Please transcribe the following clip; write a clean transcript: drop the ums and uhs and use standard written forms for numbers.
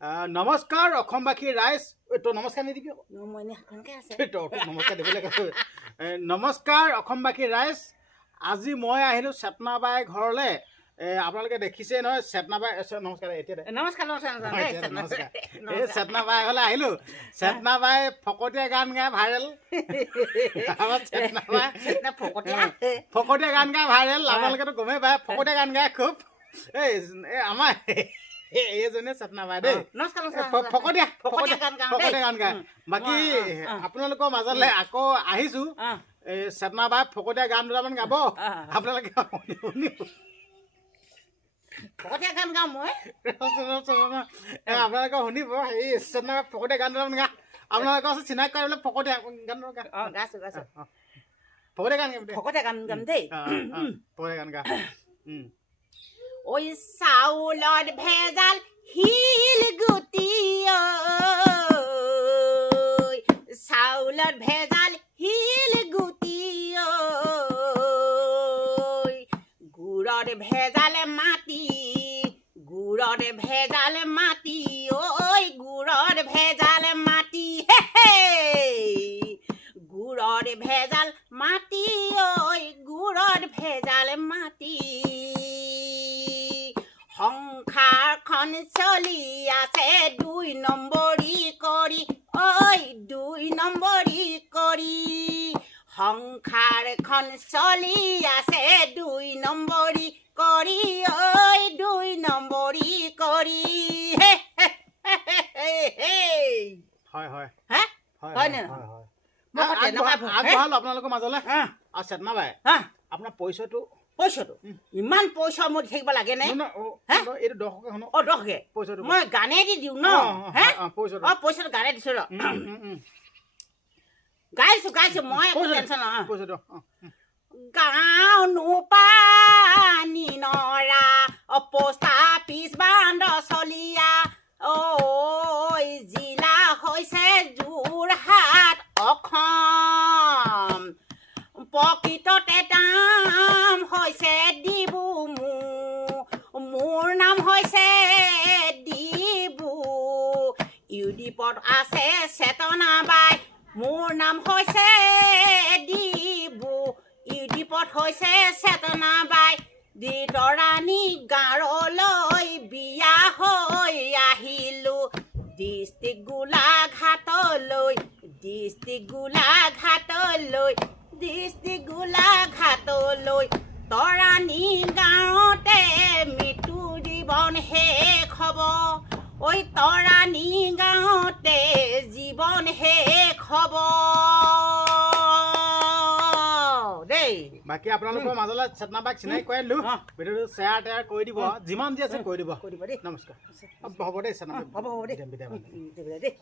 নমস্কাৰ অসমবাসী ৰাইজ তো নমস্কাৰ নিদিবি নমস্কাৰ দিবলৈ নমস্কাৰ অসমবাসী ৰাইজ আজি মই আহিলোঁ চেতনাবাই ঘৰলৈ আপোনালোকে দেখিছেই নহয় চেতনাবাই নমস্কাৰ এতিয়া নমস্কাৰ এই চেতনাবাই ঘৰলৈ আহিলোঁ চেতনাবাই ফকতীয়া গান গাই ভাইৰেল ফকতীয়া গান গাই ভাইৰেল আপোনালোকেতো গমেই পায় ফকতীয়া গান গাই খুব এই আমাৰ এইজনে চেতনাবাই দেই ফকতীয়া গান গায় বাকী আপোনালোকৰ মাজলৈ আকৌ আহিছোঁ এই চেতনাবাই ফকতীয়া গান দুটামান গাব আপোনালোকে শুনিব ফকতীয়া গান গাওঁ মই আপোনালোকে শুনিব এই চেতনাবাই ফকতীয়া গান দুটামান গা আপোনালোকৰ ওচৰত চিনাকি কৰিবলৈ ফকতীয়া গান গাইছোঁ ফকতীয়া গান ফকতীয়া গান গাম দেই ফকতীয়া গান গা ওই চাউলত ভেজাল হিল গুটি চাউলত ভেজাল হিল গুটি গুড়ত ভেজাল মাটি গুড়ত ভেজাল মাটি ঐ গুড়ত ভেজাল মাটি গুড়ত ভেজাল মাটি ঐ গুড়ত ভেজাল মাটি সংসাৰখন চলি আছে ২ নম্বৰী কৰি ঐ ২ নম্বৰী কৰি সংসাৰখন চলি আছে ২ নম্বৰী কৰি ঐ ২ নম্বৰী কৰি আপোনালোকৰ মাজলৈ চেতনাবাই আপোনাৰ পৰিচয়টো ইমান পইচা মই থাকিব লাগে নে এইটো দহকে শুনো দহকে পইচাটো মই গানে দি দিওঁ ন পইচাটো গানে দিছোঁ ৰ গাইছোঁ মই টেনচন পইচাটো গাঁও নোপানী নৰা পোষ্টা পিছ বান্দ চলিয়া ঐ জিলা হৈছে যোৰহাট অসম প্ৰকৃততে দাম হৈছে ডিবু মোৰ নাম হৈছে ডিবু ইউডিপত আছে চেতনাবাই মোৰ নাম হৈছে ডিবু ইউডিপত হৈছে চেতনাবাই দিতৰাণী গাঁৱলৈ বিয়া হৈ আহিলোঁ ডিষ্ট্ৰিক্ট গোলাঘাটলৈ তৰাণী গাঁৱতে মৃত্যু জীৱন শেষ হ'ব ঐ তৰাণী গাঁৱতে জীৱন শেষ হ'ব দেই বাকী আপোনালোকৰ মাজলৈ চেতনাবাইক চিনাকি কৰাই দিলোঁ ভিডিঅ'টো শ্বেয়াৰ টেয়াৰ কৰি দিব যিমান যি আছে কৰি দিব দেই নমস্কাৰ হ'ব দেই চেতনাবাই হ'ব দেই